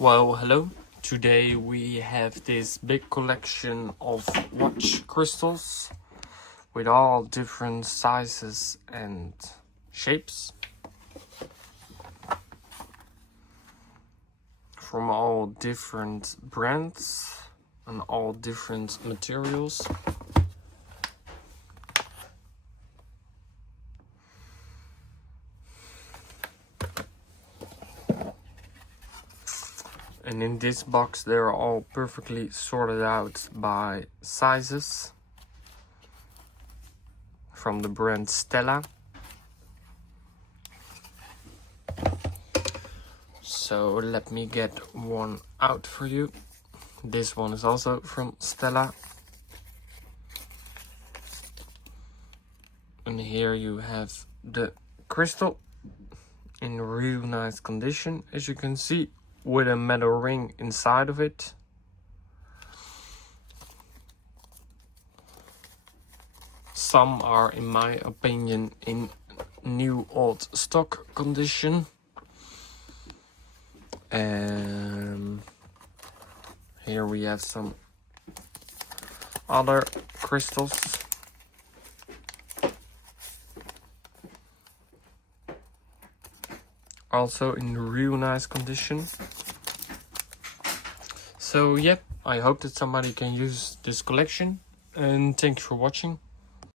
Well, hello. Today we have this big collection of watch crystals with all different sizes and shapes from all different brands and all different materials. And in this box they're all perfectly sorted out by sizes from the brand Stella. So let me get one out for you. This one is also from Stella. And here you have the crystal in real nice condition, as you can see, with a metal ring inside of it. Some are, in my opinion, in new old stock condition. And here we have some other crystals. Also in real nice condition. So yeah, I hope that somebody can use this collection, and thank you for watching.